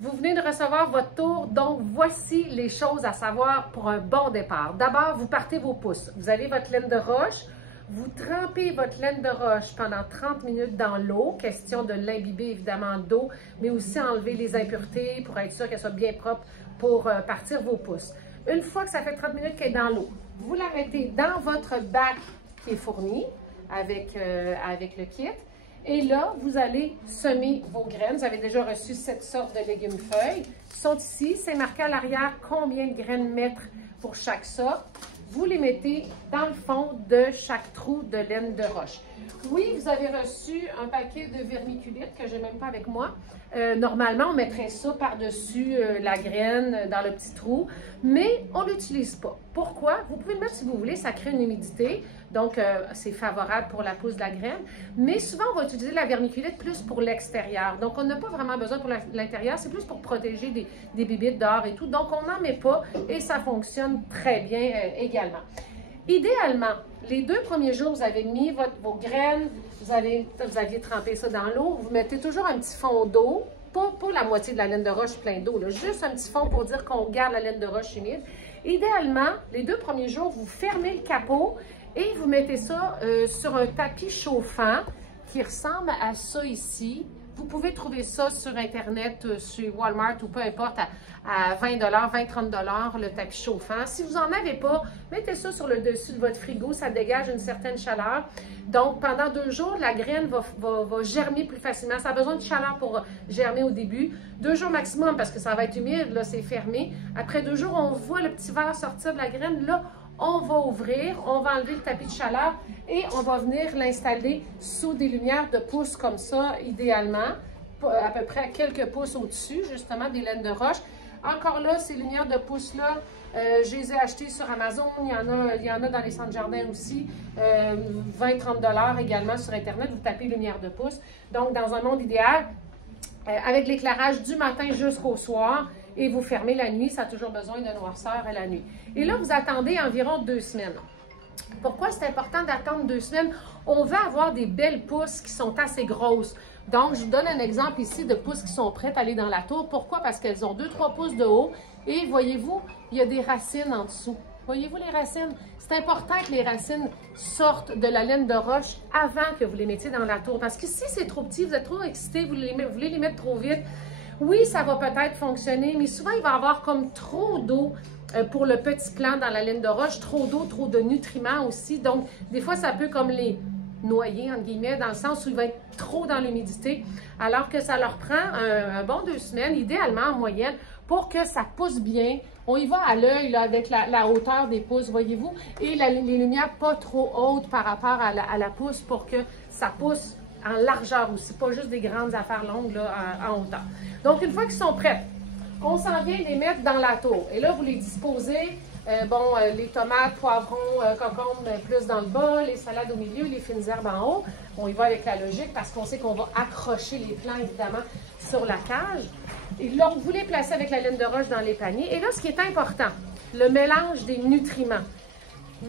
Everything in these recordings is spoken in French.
Vous venez de recevoir votre tour, donc voici les choses à savoir pour un bon départ. D'abord, vous partez vos pouces. Vous avez votre laine de roche. Vous trempez votre laine de roche pendant 30 minutes dans l'eau. Question de l'imbiber évidemment d'eau, mais aussi enlever les impuretés pour être sûr qu'elle soit bien propre pour partir vos pouces. Une fois que ça fait 30 minutes qu'elle est dans l'eau, vous la mettez dans votre bac qui est fourni avec le kit. Et là, vous allez semer vos graines. Vous avez déjà reçu cette sorte de légumes-feuilles. Ils sont ici. C'est marqué à l'arrière combien de graines mettre pour chaque sorte. Vous les mettez dans le fond de chaque trou de laine de roche. Oui, vous avez reçu un paquet de vermiculite que je n'ai même pas avec moi. Normalement, on mettrait ça par-dessus la graine dans le petit trou, mais on ne l'utilise pas. Pourquoi? Vous pouvez le mettre si vous voulez, ça crée une humidité, donc c'est favorable pour la pousse de la graine, mais souvent on va utiliser la vermiculite plus pour l'extérieur. Donc on n'a pas vraiment besoin pour l'intérieur, c'est plus pour protéger des bébites dehors et tout, donc on n'en met pas et ça fonctionne très bien également. Idéalement, les 2 premiers jours, vous avez mis vos graines, vous aviez trempé ça dans l'eau, vous mettez toujours un petit fond d'eau, pas la moitié de la laine de roche plein d'eau, juste un petit fond pour dire qu'on garde la laine de roche humide. Idéalement, les 2 premiers jours, vous fermez le capot et vous mettez ça sur un tapis chauffant qui ressemble à ça ici. Vous pouvez trouver ça sur Internet, sur Walmart ou peu importe, à 20 $, 20-30 $, le tapis chauffant. Si vous n'en avez pas, mettez ça sur le dessus de votre frigo, ça dégage une certaine chaleur. Donc, pendant 2 jours, la graine va germer plus facilement. Ça a besoin de chaleur pour germer au début. 2 jours maximum parce que ça va être humide, là, c'est fermé. Après 2 jours, on voit le petit verre sortir de la graine. Là, on va ouvrir, on va enlever le tapis de chaleur et on va venir l'installer sous des lumières de pouce comme ça, idéalement, à peu près à quelques pouces au-dessus, justement, des laines de roche. Encore là, ces lumières de pouce-là, je les ai achetées sur Amazon, il y en a dans les centres jardins aussi, 20-30 $ également sur Internet, vous tapez lumière de pouce. Donc, dans un monde idéal, avec l'éclairage du matin jusqu'au soir, et vous fermez la nuit, ça a toujours besoin de noirceur à la nuit. Et là, vous attendez environ 2 semaines. Pourquoi c'est important d'attendre 2 semaines? On va avoir des belles pousses qui sont assez grosses. Donc, je vous donne un exemple ici de pousses qui sont prêtes à aller dans la tour. Pourquoi? Parce qu'elles ont 2-3 pouces de haut et voyez-vous, il y a des racines en dessous. Voyez-vous les racines? C'est important que les racines sortent de la laine de roche avant que vous les mettiez dans la tour. Parce que si c'est trop petit, vous êtes trop excité, vous voulez les mettre trop vite, oui, ça va peut-être fonctionner, mais souvent, il va y avoir comme trop d'eau pour le petit plant dans la laine de roche, trop d'eau, trop de nutriments aussi. Donc, des fois, ça peut comme les noyer, entre guillemets, dans le sens où il va être trop dans l'humidité, alors que ça leur prend un bon 2 semaines, idéalement en moyenne, pour que ça pousse bien. On y va à l'œil avec la hauteur des pouces, voyez-vous, et les lumières pas trop hautes par rapport à la pousse pour que ça pousse en largeur aussi, pas juste des grandes affaires longues là, en hauteur. Donc, une fois qu'ils sont prêts, on s'en vient les mettre dans la tour. Et là, vous les disposez, les tomates, poivrons, concombres plus dans le bas, les salades au milieu, les fines herbes en haut. On y va avec la logique parce qu'on sait qu'on va accrocher les plants, évidemment, sur la cage. Et là, vous les placez avec la laine de roche dans les paniers. Et là, ce qui est important, le mélange des nutriments.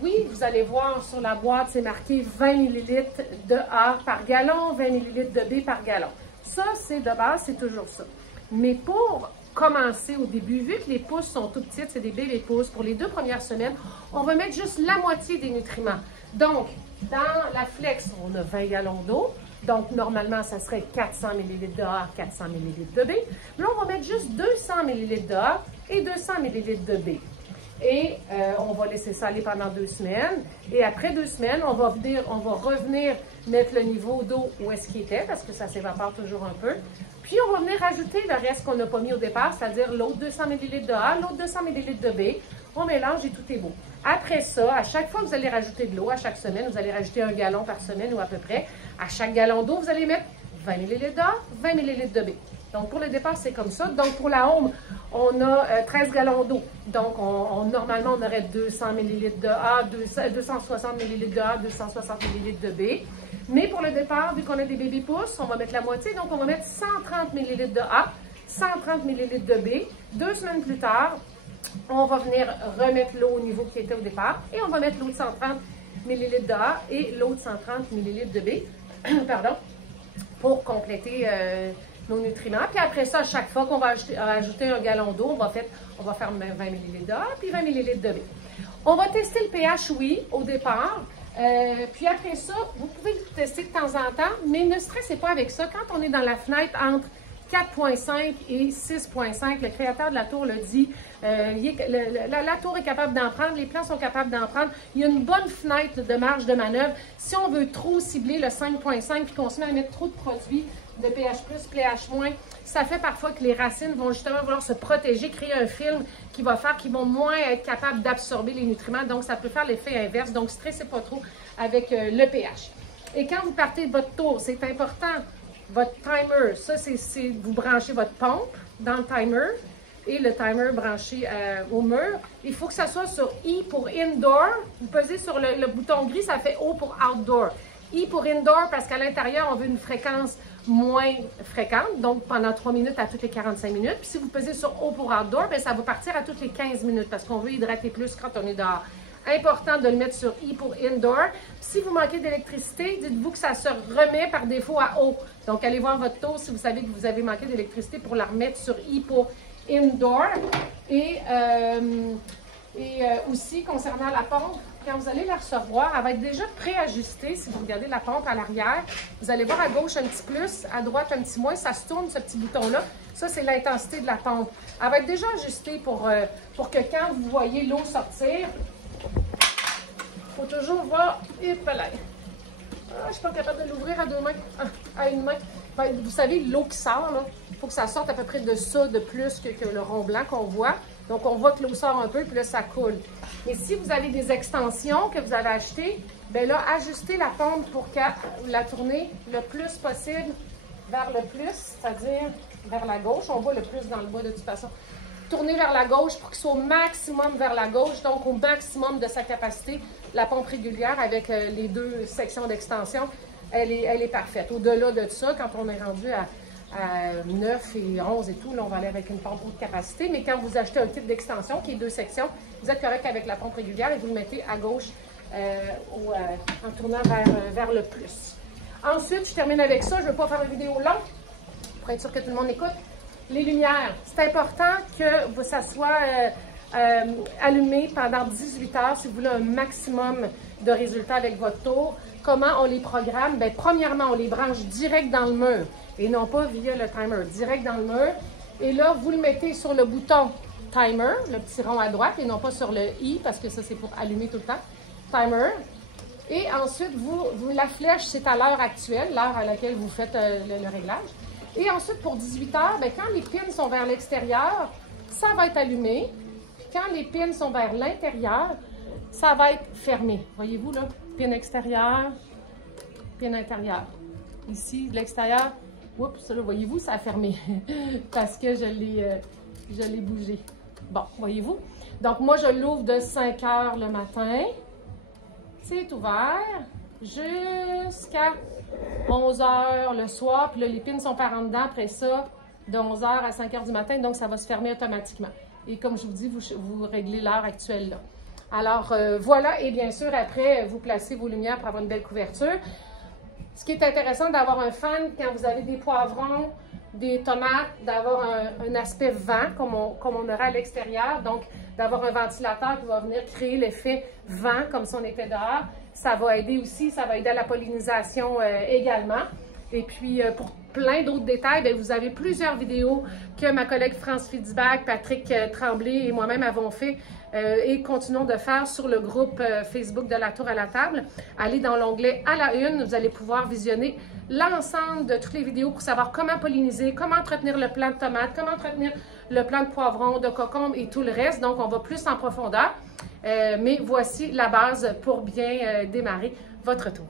Oui, vous allez voir sur la boîte, c'est marqué 20 ml de A par gallon, 20 ml de B par gallon. Ça, c'est de base, c'est toujours ça. Mais pour commencer au début, vu que les pousses sont tout petites, c'est des bébés pousses, pour les 2 premières semaines, on va mettre juste la moitié des nutriments. Donc, dans la Flex, on a 20 gallons d'eau. Donc, normalement, ça serait 400 ml de A, 400 ml de B. Là, on va mettre juste 200 ml de A et 200 ml de B. Et on va laisser ça aller pendant 2 semaines. Et après 2 semaines, on va revenir mettre le niveau d'eau où est-ce qu'il était, parce que ça s'évapore toujours un peu. Puis, on va venir ajouter le reste qu'on n'a pas mis au départ, c'est-à-dire l'autre 200 ml de A, l'autre 200 ml de B. On mélange et tout est beau. Après ça, à chaque fois que vous allez rajouter de l'eau, à chaque semaine, vous allez rajouter 1 gallon par semaine ou à peu près. À chaque gallon d'eau, vous allez mettre 20 ml de A, 20 ml de B. Donc, pour le départ, c'est comme ça. Donc, pour la home, on a 13 gallons d'eau. Donc, normalement, on aurait 200 ml de A, 260 ml de A, 260 ml de B. Mais pour le départ, vu qu'on a des bébés pousses, on va mettre la moitié. Donc, on va mettre 130 ml de A, 130 ml de B. 2 semaines plus tard, on va venir remettre l'eau au niveau qui était au départ. Et on va mettre l'eau de 130 ml de A et l'eau de 130 ml de B. Pardon, pour compléter nos nutriments. Puis après ça, à chaque fois qu'on va ajouter un gallon d'eau, on va faire 20 ml d'A puis 20 ml de B. On va tester le pH, oui, au départ. Puis après ça, vous pouvez le tester de temps en temps, mais ne stressez pas avec ça. Quand on est dans la fenêtre entre 4.5 et 6.5, le créateur de la tour le dit, la tour est capable d'en prendre, les plants sont capables d'en prendre. Il y a une bonne fenêtre de marge de manœuvre. Si on veut trop cibler le 5.5 puis qu'on se met à mettre trop de produits de pH+, pH-, ça fait parfois que les racines vont justement vouloir se protéger, créer un film qui va faire qu'ils vont moins être capables d'absorber les nutriments. Donc, ça peut faire l'effet inverse. Donc, stressez pas trop avec le pH. Et quand vous partez de votre tour, c'est important, votre timer, ça, c'est vous branchez votre pompe dans le timer et le timer branché au mur. Il faut que ça soit sur I pour indoor. Vous pesez sur le bouton gris, ça fait O pour outdoor. I pour indoor parce qu'à l'intérieur, on veut une fréquence moins fréquente, donc pendant 3 minutes à toutes les 45 minutes. Puis si vous pesez sur O pour outdoor, bien, ça va partir à toutes les 15 minutes parce qu'on veut hydrater plus quand on est dehors. Important de le mettre sur I pour indoor. Puis si vous manquez d'électricité, dites-vous que ça se remet par défaut à O. Donc allez voir votre tour si vous savez que vous avez manqué d'électricité pour la remettre sur I pour indoor. Et aussi concernant la pompe, quand vous allez la recevoir, elle va être déjà préajustée. Si vous regardez la pompe à l'arrière, vous allez voir à gauche un petit plus, à droite un petit moins. Ça se tourne, ce petit bouton-là. Ça, c'est l'intensité de la pompe. Elle va être déjà ajustée pour que quand vous voyez l'eau sortir, il faut toujours voir. Je ne suis pas capable de l'ouvrir à deux mains, à une main. Ben, vous savez, l'eau qui sort, là, il faut que ça sorte à peu près de ça, de plus que le rond blanc qu'on voit. Donc, on voit que l'eau sort un peu, puis là, ça coule. Mais si vous avez des extensions que vous avez achetées, bien là, ajustez la pompe pour la tourner le plus possible vers le plus, c'est-à-dire vers la gauche. On voit le plus dans le bas de toute façon. Tournez vers la gauche pour qu'il soit au maximum vers la gauche, donc au maximum de sa capacité. La pompe régulière avec les deux sections d'extension, elle est parfaite. Au-delà de ça, quand on est rendu à 9 et 11 et tout, là, on va aller avec une pompe haute capacité. Mais quand vous achetez un type d'extension qui est 2 sections, vous êtes correct avec la pompe régulière et vous le mettez à gauche en tournant vers le plus. Ensuite, je termine avec ça. Je ne veux pas faire une vidéo longue pour être sûr que tout le monde écoute. Les lumières. C'est important que ça soit allumé pendant 18 heures si vous voulez un maximum de résultats avec votre tour. Comment on les programme? Bien, premièrement, on les branche direct dans le mur et non pas via le timer, direct dans le mur. Et là, vous le mettez sur le bouton timer, le petit rond à droite, et non pas sur le I, parce que ça, c'est pour allumer tout le temps. Timer. Et ensuite, la flèche, c'est à l'heure actuelle, l'heure à laquelle vous faites le réglage. Et ensuite, pour 18 heures, bien, quand les pins sont vers l'extérieur, ça va être allumé. Puis quand les pins sont vers l'intérieur, ça va être fermé. Voyez-vous, là? Pin extérieur, pin intérieur. Ici, de l'extérieur, oups, là, voyez-vous, ça a fermé parce que je l'ai bougé. Bon, voyez-vous? Donc, moi, je l'ouvre de 5 heures le matin. C'est ouvert jusqu'à 11 heures le soir. Puis là, les pins sont par en dedans. Après ça, de 11 heures à 5 heures du matin. Donc, ça va se fermer automatiquement. Et comme je vous dis, vous réglez l'heure actuelle là. Alors, voilà. Et bien sûr, après, vous placez vos lumières pour avoir une belle couverture. Ce qui est intéressant d'avoir un fan quand vous avez des poivrons, des tomates, d'avoir un aspect vent comme on aura à l'extérieur. Donc, d'avoir un ventilateur qui va venir créer l'effet vent comme si on était dehors. Ça va aider aussi, ça va aider à la pollinisation également. Et puis, pour plein d'autres détails, bien, vous avez plusieurs vidéos que ma collègue France Fitzbach, Patrick Tremblay et moi-même avons fait et continuons de faire sur le groupe Facebook de la Tour à la table. Allez dans l'onglet « À la une », vous allez pouvoir visionner l'ensemble de toutes les vidéos pour savoir comment polliniser, comment entretenir le plant de tomates, comment entretenir le plant de poivron, de concombre et tout le reste. Donc, on va plus en profondeur. Mais voici la base pour bien démarrer votre tour.